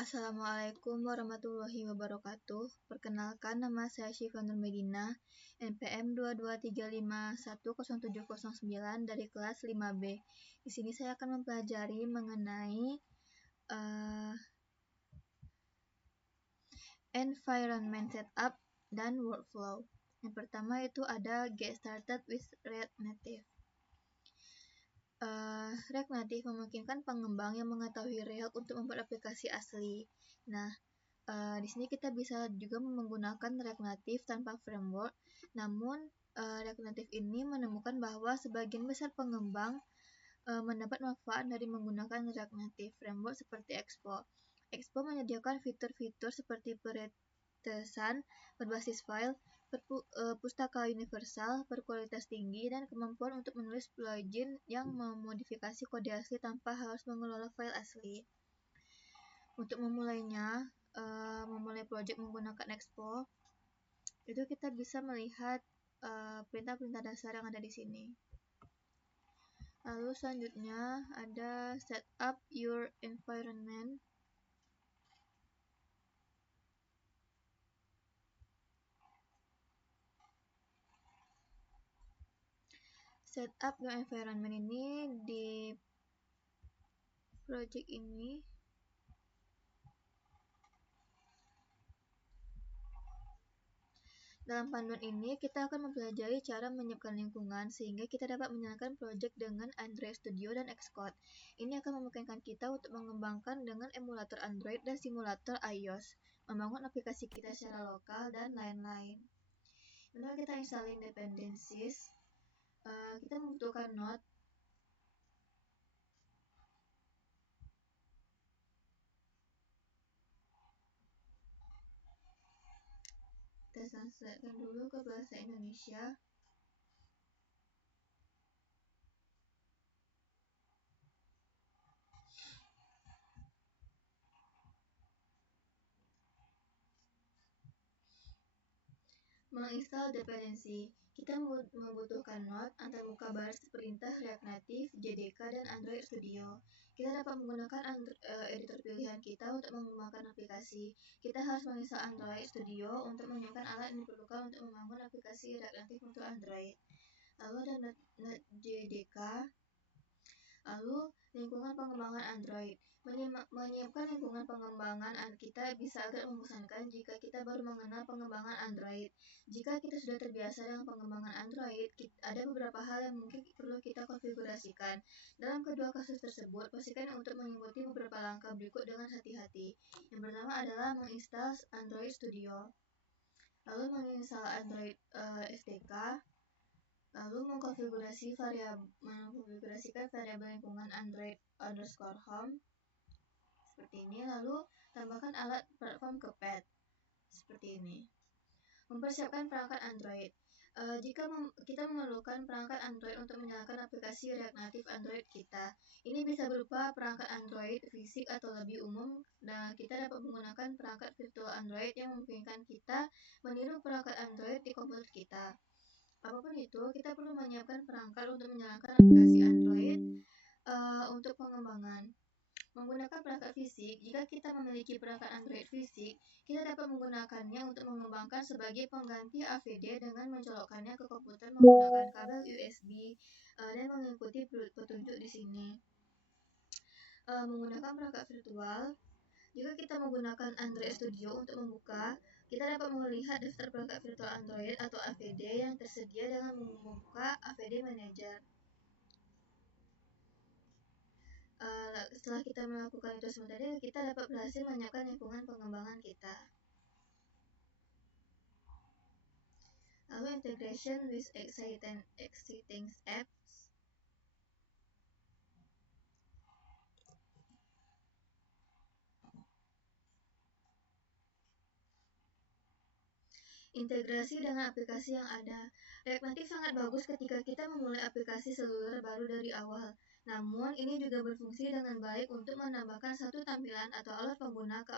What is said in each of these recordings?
Assalamualaikum warahmatullahi wabarakatuh. Perkenalkan, nama saya Syifa Nur Medina, NPM 2235107009 dari kelas 5B. Di sini saya akan mempelajari mengenai environment setup dan workflow. Yang pertama itu ada get started with React Native. React Native memungkinkan pengembang yang mengetahui React untuk membuat aplikasi asli. Nah, di sini kita bisa juga menggunakan React Native tanpa framework. Namun, React Native ini menemukan bahwa sebagian besar pengembang mendapat manfaat dari menggunakan React Native framework seperti Expo. Expo menyediakan fitur-fitur seperti peretesan berbasis file, pustaka universal, berkualitas tinggi, dan kemampuan untuk menulis plugin yang memodifikasi kode asli tanpa harus mengelola file asli. Untuk memulainya, memulai project menggunakan Expo, itu kita bisa melihat perintah-perintah dasar yang ada di sini. Lalu selanjutnya ada set up your environment. Set up your environment ini di project ini dalam panduan ini kita akan mempelajari cara menyiapkan lingkungan sehingga kita dapat menjalankan project dengan Android Studio dan Xcode. Ini akan memungkinkan kita untuk mengembangkan dengan emulator Android dan simulator iOS, membangun aplikasi kita secara lokal dan lain-lain. Lalu kita installing dependencies. Kita membutuhkan Node, kita translatekan dulu ke bahasa Indonesia. Menginstal dependensi, kita membutuhkan Node, antarmuka baris perintah React Native, JDK, dan Android Studio. Kita dapat menggunakan editor pilihan kita untuk mengembangkan aplikasi. Kita harus menginstal Android Studio untuk menyiapkan alat yang diperlukan untuk membangun aplikasi React Native untuk Android. Lalu ada JDK. Lalu lingkungan pengembangan Android. Menyiapkan lingkungan pengembangan kita bisa agak membosankan jika kita baru mengenal pengembangan Android. Jika kita sudah terbiasa dengan pengembangan Android, ada beberapa hal yang mungkin perlu kita konfigurasikan. Dalam kedua kasus tersebut, pastikan untuk mengikuti beberapa langkah berikut dengan hati-hati. Yang pertama adalah menginstal Android Studio, lalu menginstal Android SDK, lalu mengkonfigurasikan variabel lingkungan Android_home seperti ini, lalu tambahkan alat platform ke pad seperti ini. Mempersiapkan perangkat Android. Jika kita memerlukan perangkat Android untuk menyalakan aplikasi React Native Android kita, ini bisa berupa perangkat Android fisik atau lebih umum, dan kita dapat menggunakan perangkat virtual Android yang memungkinkan kita meniru perangkat Android di komputer kita. Apapun itu, kita perlu menyiapkan perangkat untuk menyalakan aplikasi Android untuk pengembangan. Menggunakan perangkat fisik, jika kita memiliki perangkat Android fisik, kita dapat menggunakannya untuk mengembangkan sebagai pengganti AVD dengan mencolokkannya ke komputer menggunakan kabel USB dan mengikuti petunjuk di sini. Menggunakan perangkat virtual, jika kita menggunakan Android Studio untuk membuka, kita dapat melihat daftar perangkat virtual Android atau AVD yang tersedia dengan membuka AVD Manager. Setelah kita melakukan itu semua tadi, kita dapat berhasil menyiapkan lingkungan pengembangan kita. Lalu integration with existing apps. Integrasi dengan aplikasi yang ada. React Native sangat bagus ketika kita memulai aplikasi seluler baru dari awal. Namun, ini juga berfungsi dengan baik untuk menambahkan satu tampilan atau alat pengguna ke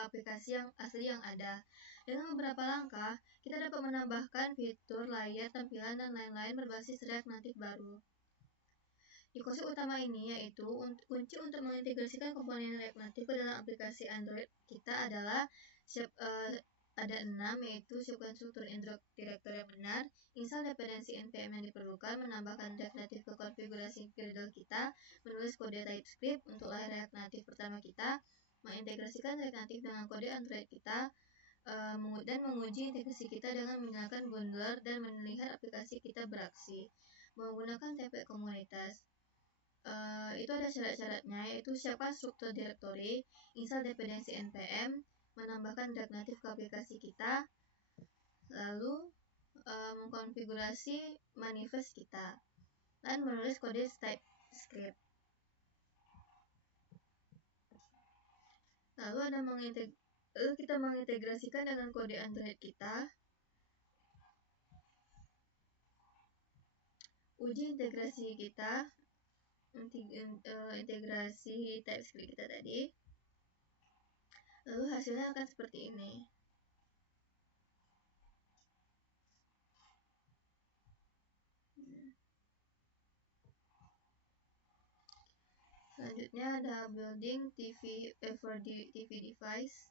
aplikasi yang asli yang ada. Dengan beberapa langkah, kita dapat menambahkan fitur, layar, tampilan, dan lain-lain berbasis React Native baru. Di konsep utama ini yaitu kunci untuk mengintegrasikan komponen React Native ke dalam aplikasi Android kita adalah ada 6, yaitu siapkan struktur direktur yang benar, install dependensi npm yang diperlukan, menambahkan React Native ke konfigurasi Gradle kita, menulis kode TypeScript untuk layar React Native pertama kita, mengintegrasikan React Native dengan kode Android kita, dan menguji integrasi kita dengan menggunakan bundler dan melihat aplikasi kita beraksi, menggunakan template komunitas. Itu ada syarat-syaratnya, yaitu siapkan struktur directory, install dependensi npm, menambahkan React Native ke aplikasi kita, lalu mengkonfigurasi manifest kita, dan menulis kode TypeScript. Lalu kita mengintegrasikan dengan kode Android kita, uji integrasi kita, integrasi TypeScript kita tadi. Lalu hasilnya akan seperti ini. Selanjutnya ada building TV for TV device.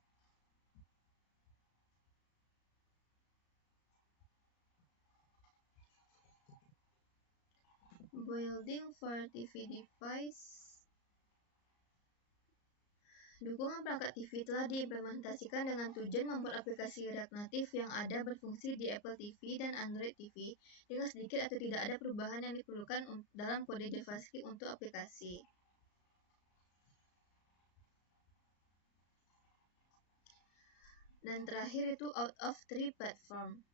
Building for TV device. Dukungan perangkat TV telah diimplementasikan dengan tujuan membuat aplikasi React Native yang ada berfungsi di Apple TV dan Android TV dengan sedikit atau tidak ada perubahan yang diperlukan dalam kode JavaScript untuk aplikasi. Dan terakhir itu out of 3 platform.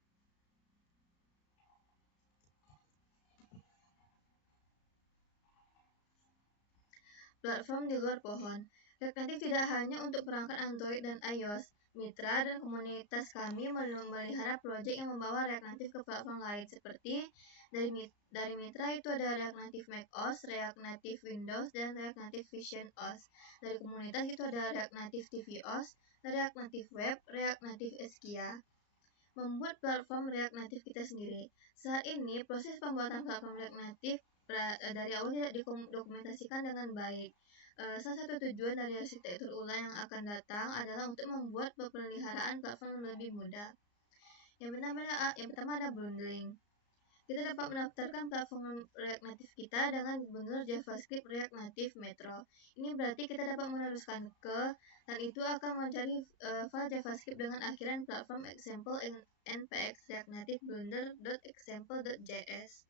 Platform di luar pohon. React Native tidak hanya untuk perangkat Android dan iOS. Mitra dan komunitas kami memelihara proyek yang membawa React Native ke platform lain, seperti dari Mitra itu ada React Native macOS, React Native Windows, dan React Native Vision OS. Dari komunitas itu ada React Native tvOS, React Native Web, React Native Eskia. Membuat platform React Native kita sendiri. Saat ini, proses pembuatan platform React Native dari awal tidak didokumentasikan dengan baik. Salah satu tujuan dari arsitektur ulang yang akan datang adalah untuk membuat pemeliharaan platform lebih mudah. Yang pertama ada bundling. Kita dapat mendaftarkan platform React Native kita dengan bundler JavaScript React Native Metro. Ini berarti kita dapat meneruskan dan itu akan mencari file JavaScript dengan akhiran platform example npx React Native bundler.example.js.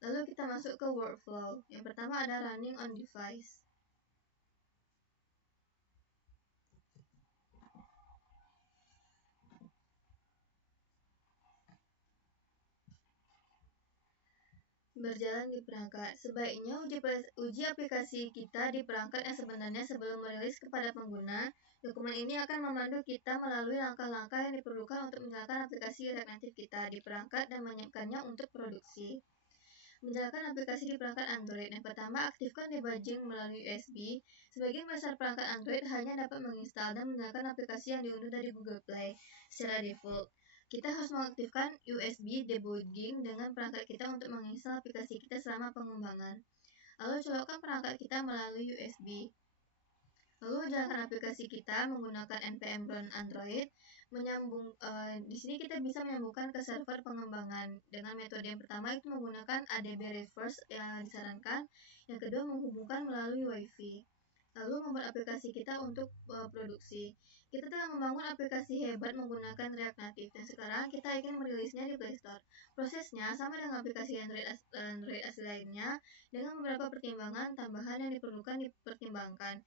Lalu kita masuk ke workflow. Yang pertama ada running on device. Berjalan di perangkat. Sebaiknya uji aplikasi kita di perangkat yang sebenarnya sebelum merilis kepada pengguna. Dokumen ini akan memandu kita melalui langkah-langkah yang diperlukan untuk menjalankan aplikasi React Native kita di perangkat dan menyiapkannya untuk produksi. Menjalankan aplikasi di perangkat Android. Yang pertama, aktifkan debugging melalui USB. Sebagian besar perangkat Android hanya dapat menginstal dan menjalankan aplikasi yang diunduh dari Google Play secara default. Kita harus mengaktifkan USB debugging dengan perangkat kita untuk menginstal aplikasi kita selama pengembangan. Lalu colokkan perangkat kita melalui USB. Lalu jalankan aplikasi kita menggunakan npm run Android. Di sini kita bisa menyambungkan ke server pengembangan dengan metode yang pertama itu menggunakan ADB reverse yang disarankan. Yang kedua menghubungkan melalui WiFi. Lalu membuat aplikasi kita untuk produksi. Kita telah membangun aplikasi hebat menggunakan React Native dan sekarang kita ingin merilisnya di Play Store. Prosesnya sama dengan aplikasi Android asli lainnya dengan beberapa pertimbangan tambahan yang diperlukan dipertimbangkan.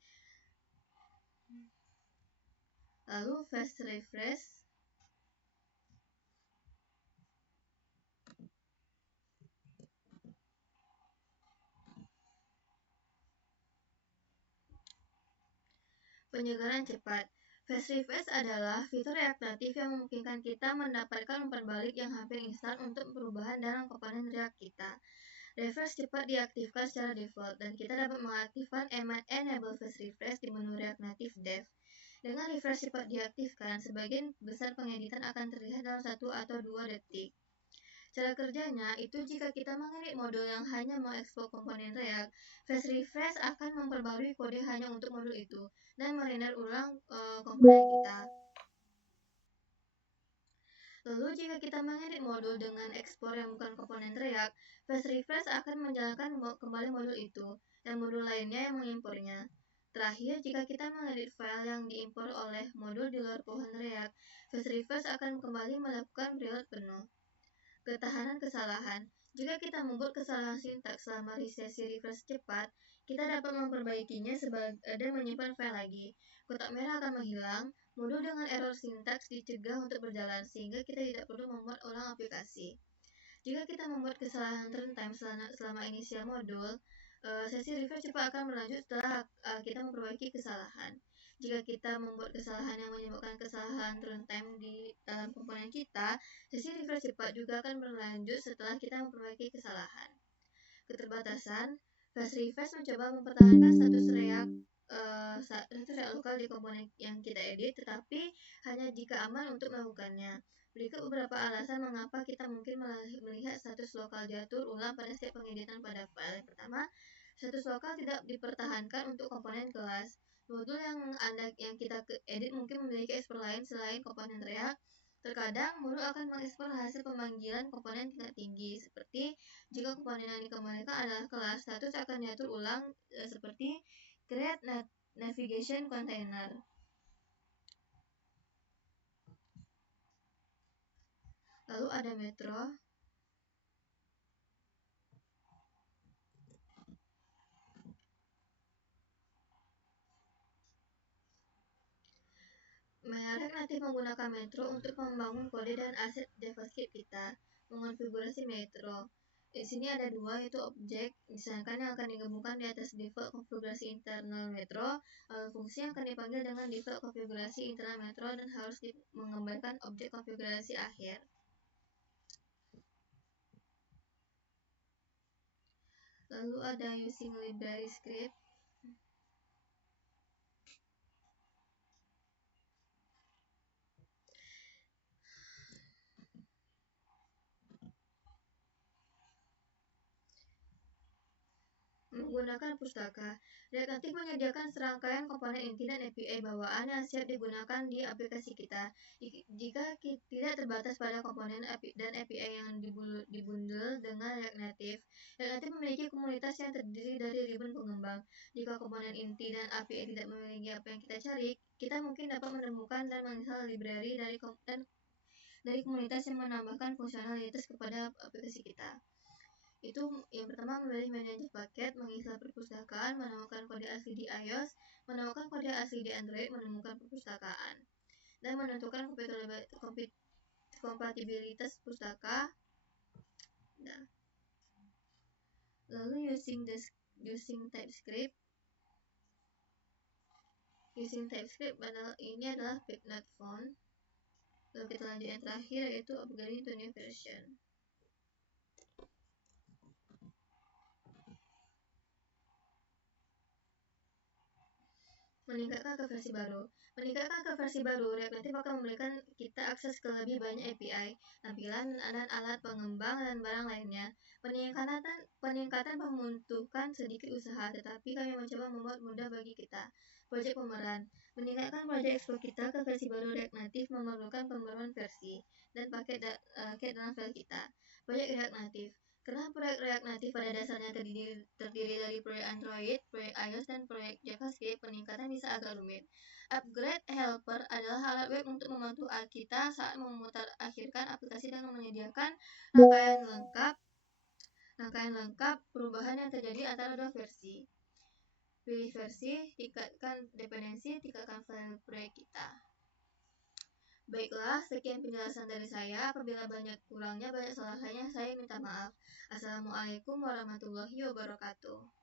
Lalu fast refresh. Penyegaran cepat. Fast refresh adalah fitur React Native yang memungkinkan kita mendapatkan umpan balik yang hampir instan untuk perubahan dalam komponen React kita. Refresh cepat diaktifkan secara default dan kita dapat mengaktifkan enable fast refresh di menu React Native Dev. Dengan refresh cepat diaktifkan, sebagian besar pengeditan akan terlihat dalam 1 atau 2 detik. Cara kerjanya itu jika kita mengedit modul yang hanya mengekspor komponen React, fast refresh akan memperbarui kode hanya untuk modul itu dan merender ulang komponen kita. Lalu jika kita mengedit modul dengan ekspor yang bukan komponen React, fast refresh akan menjalankan kembali modul itu dan modul lainnya yang mengimpornya. Terakhir, jika kita mengedit file yang diimpor oleh modul di luar pohon React, fast refresh akan kembali melakukan preload penuh. Ketahanan kesalahan. Jika kita membuat kesalahan sintaks selama sesi refresh cepat, kita dapat memperbaikinya dan menyimpan file lagi. Kotak merah akan menghilang, modul dengan error sintaks dicegah untuk berjalan sehingga kita tidak perlu membuat ulang aplikasi. Jika kita membuat kesalahan runtime selama inisial modul, sesi refresh cepat akan berlanjut setelah kita memperbaiki kesalahan. Jika kita membuat kesalahan yang menyebabkan kesalahan runtime di dalam komponen kita, sesi refresh cepat juga akan berlanjut setelah kita memperbaiki kesalahan. Keterbatasan, fast refresh mencoba mempertahankan status React lokal di komponen yang kita edit, tetapi hanya jika aman untuk melakukannya. Berikut beberapa alasan mengapa kita mungkin melihat status lokal diatur ulang pada setiap pengeditan pada file. Yang pertama, status lokal tidak dipertahankan untuk komponen kelas. Modul yang kita edit mungkin memiliki ekspor lain selain komponen React. Terkadang, modul akan mengekspor hasil pemanggilan komponen tingkat tinggi, seperti jika komponen yang dikembalikan adalah kelas, status akan diatur ulang seperti create navigation container. Lalu ada metro. React Native menggunakan metro untuk membangun kode dan aset JavaScript kita. Mengonfigurasi metro. Di sini ada dua, yaitu objek misalkan yang akan digabungkan di atas default konfigurasi internal metro, lalu fungsi yang akan dipanggil dengan default konfigurasi internal metro dan harus mengembalikan objek konfigurasi akhir. Lalu ada using library script. Menggunakan pustaka. React Native menyediakan serangkaian komponen inti dan API bawaan yang siap digunakan di aplikasi kita. Jika tidak terbatas pada komponen dan API yang dibundle dengan React Native, React Native memiliki komunitas yang terdiri dari ribuan pengembang. Jika komponen inti dan API tidak memiliki apa yang kita cari, kita mungkin dapat menemukan dan menginstal library dari komunitas yang menambahkan fungsionalitas kepada aplikasi kita. Itu yang pertama, memilih manajer paket, menginstal perpustakaan, menemukan kode asli di iOS, menemukan kode asli di Android, menemukan perpustakaan, dan menentukan kompatibilitas pustaka. Nah, lalu using TypeScript. Using TypeScript ini adalah page-not font. Lalu kita lanjut yang terakhir, yaitu upgrading to new version. Meningkatkan ke versi baru. Meningkatkan ke versi baru, React Native akan memberikan kita akses ke lebih banyak API, tampilan dan alat pengembang dan barang lainnya. Peningkatan membutuhkan sedikit usaha, tetapi kami mencoba membuat mudah bagi kita. Proyek pemeran. Meningkatkan proyek ekspor kita ke versi baru React Native memerlukan pembaruan versi dan paket dalam file kita. Proyek React Native. Karena proyek React Native pada dasarnya terdiri dari proyek Android, proyek iOS, dan proyek JavaScript, peningkatan bisa agak rumit. Upgrade Helper adalah alat web untuk membantu kita saat memutar akhirkan aplikasi dengan menyediakan rangkaian lengkap perubahan yang terjadi antara dua versi. Pilih versi, tingkatkan dependensi, tingkatkan file proyek kita. Baiklah, sekian penjelasan dari saya. Apabila banyak kurangnya, banyak salahnya, saya minta maaf. Assalamualaikum warahmatullahi wabarakatuh.